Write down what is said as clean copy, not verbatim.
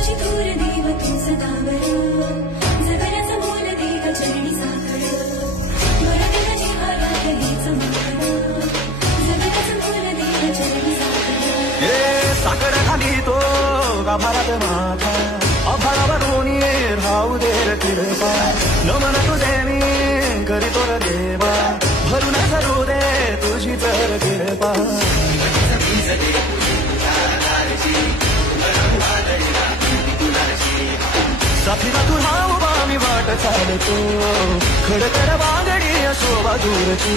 तुझी थोर देव तू सदावर जगण्याचं मोल देव चरणी साखर मरते न जीवाला हेच मंगळ जगण्याचं मोल देव चरणी साखर साखर खाली तो गाभारात माथा अभाळावरून राहू दे कृपा नमन तुझे मी करीतो रे देवा भरून धरू दे तुझी तर कृपा साथीला तुझा उभा मी वाट चालतो खडकर बांगडी शोभा दूरची